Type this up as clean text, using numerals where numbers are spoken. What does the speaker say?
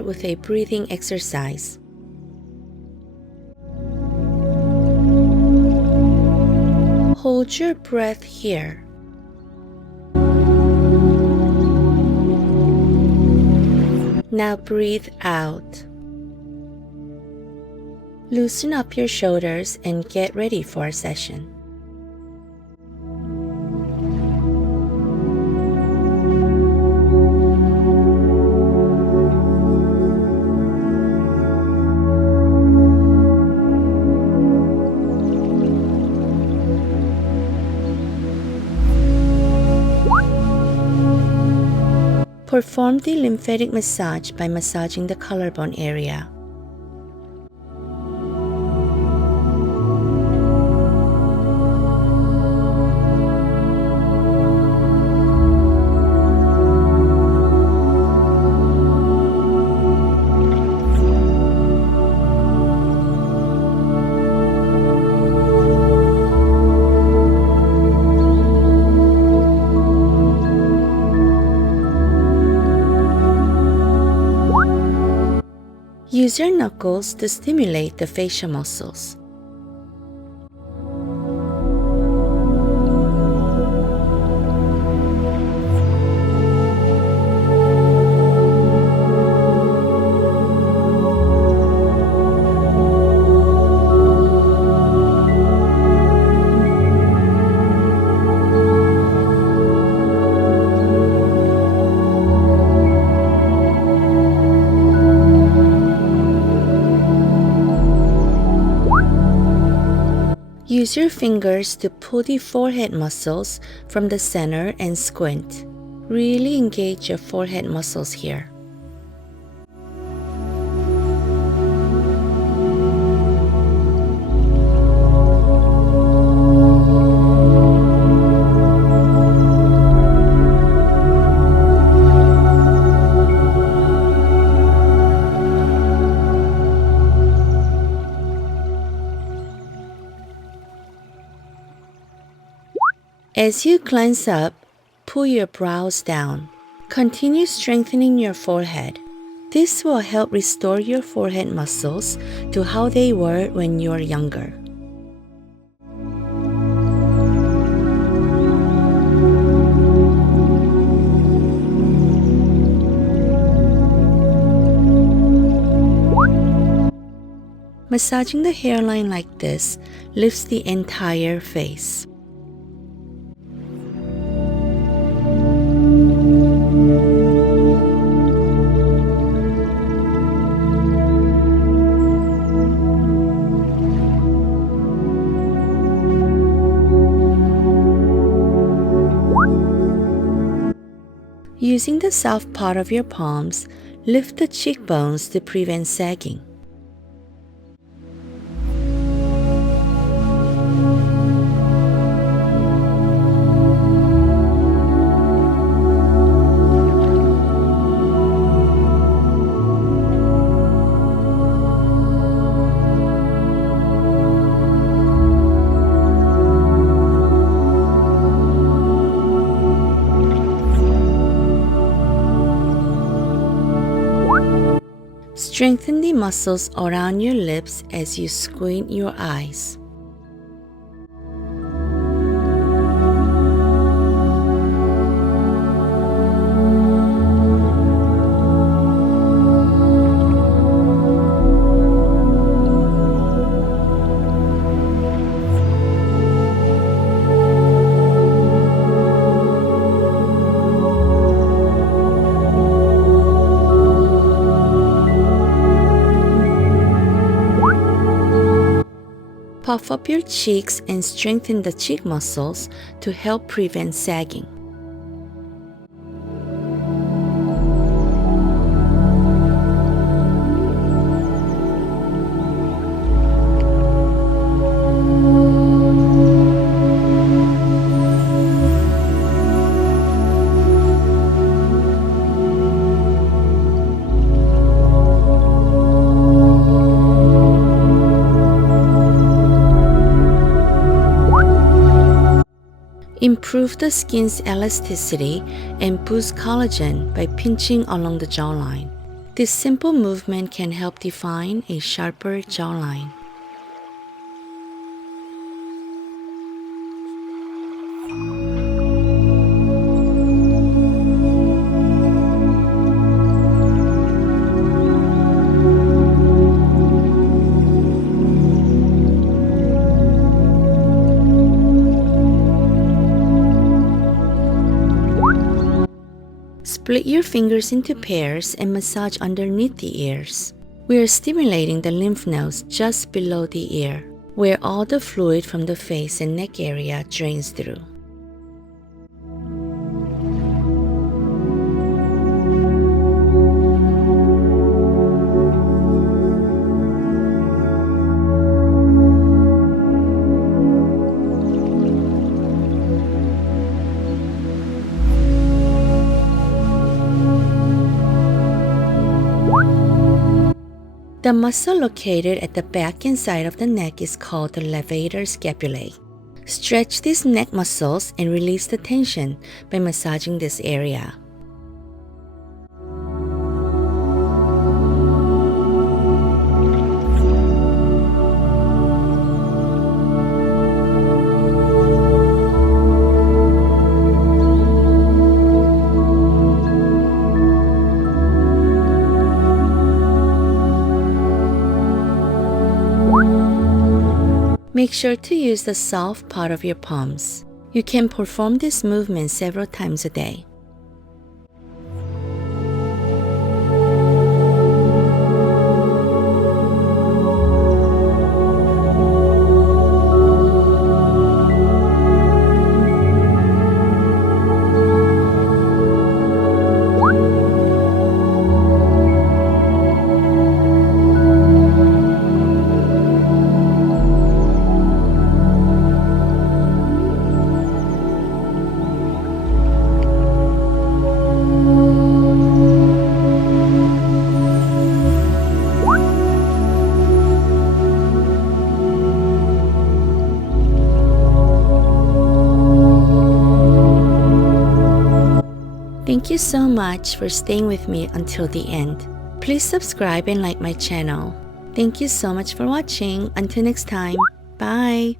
start with a breathing exercise. Hold your breath here. Now breathe out. Loosen up your shoulders and get ready for our session. Perform the lymphatic massage by massaging the collarbone area. Use your knuckles to stimulate the facial muscles. Use your fingers to pull the forehead muscles from the center and squint. Really engage your forehead muscles here. As you cleanse up, pull your brows down. Continue strengthening your forehead. This will help restore your forehead muscles to how they were when you were younger. Massaging the hairline like this lifts the entire face. Using the soft part of your palms, lift the cheekbones to prevent sagging. Strengthen the muscles around your lips as you squint your eyes. Puff up your cheeks and strengthen the cheek muscles to help prevent sagging. Improve the skin's elasticity and boost collagen by pinching along the jawline. This simple movement can help define a sharper jawline. Split your fingers into pairs and massage underneath the ears. We are stimulating the lymph nodes just below the ear, where all the fluid from the face and neck area drains through. The muscle located at the back and side of the neck is called the levator scapulae. Stretch these neck muscles and release the tension by massaging this area. Make sure to use the soft part of your palms. You can perform this movement several times a day. Thank you so much for staying with me until the end. Please subscribe and like my channel. Thank you so much for watching. Until next time, bye!